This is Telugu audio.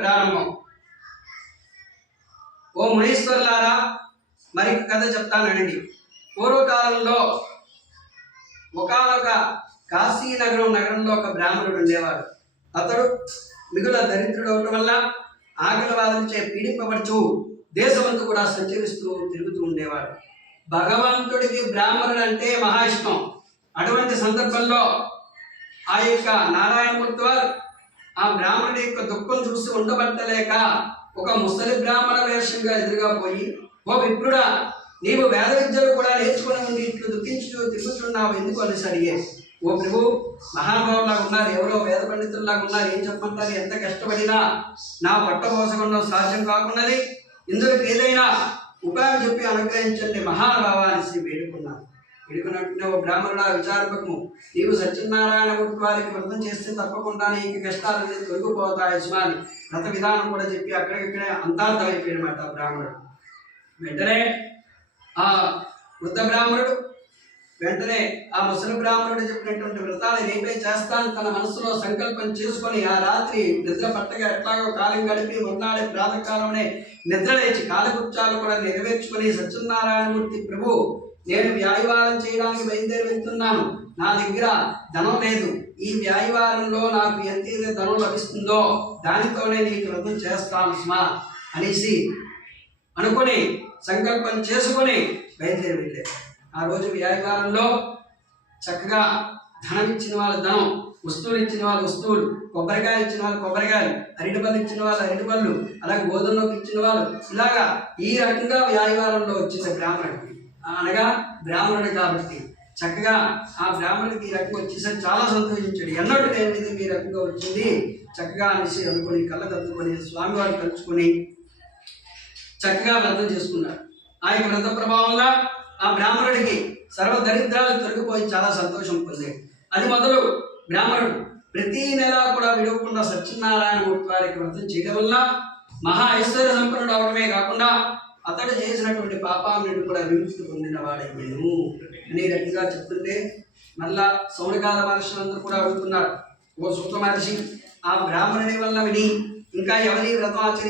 ప్రారంభం. ఓ మునీశ్వర్లారా, మరి కథ చెప్తానండి. పూర్వకాలంలో ఒకానొక కాశీ నగరంలో ఒక బ్రాహ్మణుడు ఉండేవాడు. అతడు మిగుల దరిద్రుడు అవటం వల్ల ఆకలి బాధలచే పీడింపబడుచు దేశమంతా కూడా సంచరిస్తూ తిరుగుతూ ఉండేవాడు. భగవంతుడికి బ్రాహ్మణుడు అంటే మహా ఇష్టం. అటువంటి సందర్భంలో ఆ యొక్క నారాయణమూర్తి వారు ఆ బ్రాహ్మణుడి యొక్క దుఃఖం చూసి ఉండబట్టలేక ఒక ముసలి బ్రాహ్మణ వేషంగా ఎదురుగా పోయి, ఓ విప్రుడా, నీవు వేద విద్యలు కూడా నేర్చుకుని ఉండి ఇట్లు దుఃఖించు తిరుగుతున్నావు ఎందుకు అనేసి అడిగారు. ఓ ప్రభు, మహానుభావులాగా ఉన్నారు, ఎవరో వేద పండితుల్లాగా ఉన్నారు, ఏం చెప్పమంటారు, ఎంత కష్టపడినా నా పట్ట పోసకుండా సాధ్యం కాకున్నది, ఇందులో ఏదైనా ఉపాయం చెప్పి అనుగ్రహించండి మహానుభావ అనేసి వేడుకున్నారు. వేడుకున్నట్టునే ఓ బ్రాహ్మణుడా, విచారపకము, నీవు సత్యనారాయణ మూర్తి వారికి వ్రతం చేస్తే తప్పకుండా నీకు కష్టాలన్నీ తొలగిపోతాయి సుమాని వ్రత విధానం కూడా చెప్పి అక్కడికక్కడే అంతార్థమైపోయినమాట ఆ బ్రాహ్మణుడు. వెంటనే ఆ వృద్ధ బ్రాహ్మణుడు వెంటనే ఆ ముసలి బ్రాహ్మణుడు చెప్పినటువంటి వ్రతాన్ని రేపే చేస్తాను తన మనసులో సంకల్పం చేసుకొని ఆ రాత్రి నిద్ర పట్టగా ఎట్లాగో కాలం గడిపి మర్నాడే ప్రాతకాలంలో నిద్ర లేచి కాలకృత్యాలు కూడా నెరవేర్చుకొని సత్యనారాయణమూర్తి ప్రభు, నేను వ్యాయవారం చేయడానికి బయలుదేరి వెళ్తున్నాను, నా దగ్గర ధనం లేదు, ఈ వ్యాయవారంలో నాకు ఎంతైతే ధనం లభిస్తుందో దానితోనే నీకు వ్రతం చేస్తాను స్మా అనేసి అనుకొని సంకల్పం చేసుకొని బయలుదేరి వెళ్ళారు. ఆ రోజు వ్యాయవారంలో చక్కగా ధనం ఇచ్చిన వాళ్ళు ధనం, వస్తువులు ఇచ్చిన వాళ్ళు వస్తువులు, కొబ్బరికాయలు ఇచ్చిన వాళ్ళు కొబ్బరికాయలు, అరటిపళ్ళు ఇచ్చిన వాళ్ళు అరటిపళ్ళు, అలాగే గోధుమలోకి ఇచ్చిన వాళ్ళు, ఇలాగా ఈ రకంగా వ్యాయవారంలో వచ్చింది బ్రాహ్మణుడికి. అనగా బ్రాహ్మణుడు కాబట్టి చక్కగా ఆ బ్రాహ్మణుడికి ఈ రకంగా వచ్చేసరికి చాలా సంతోషించాడు. ఎన్నడూ లేని విధంగా ఈ రకంగా వచ్చింది చక్కగా అనేసి అనుకుని కళ్ళకద్దుకొని స్వామివారిని కలుసుకొని చక్కగా వ్రతం చేసుకున్నాడు. ఆ యొక్క వ్రత ప్రభావంగా ఆ బ్రాహ్మణుడికి సర్వ దరిద్రాలు తొలగిపోయి చాలా సంతోషం పొందాడు. అది మొదలు బ్రాహ్మణుడు ప్రతి నెల కూడా విడవకుండా సత్యనారాయణ మూర్తి వారికి వ్రతం చేయడం వల్ల మహా ఐశ్వర్య సంపన్నుడు అవడమే కాకుండా అతడు చేసినటువంటి పాపాల నుండి కూడా విముక్తి పొందిన వాడయ్యాను అనే రకంగా చెప్తుంటే మళ్ళా సౌనకాల మహర్షులందరూ కూడా అడుగుతున్నారు, ఓ సూత మహర్షి, ఆ బ్రాహ్మణుని వల్ల విని ఇంకా ఎవరి వ్రతం ఆచరి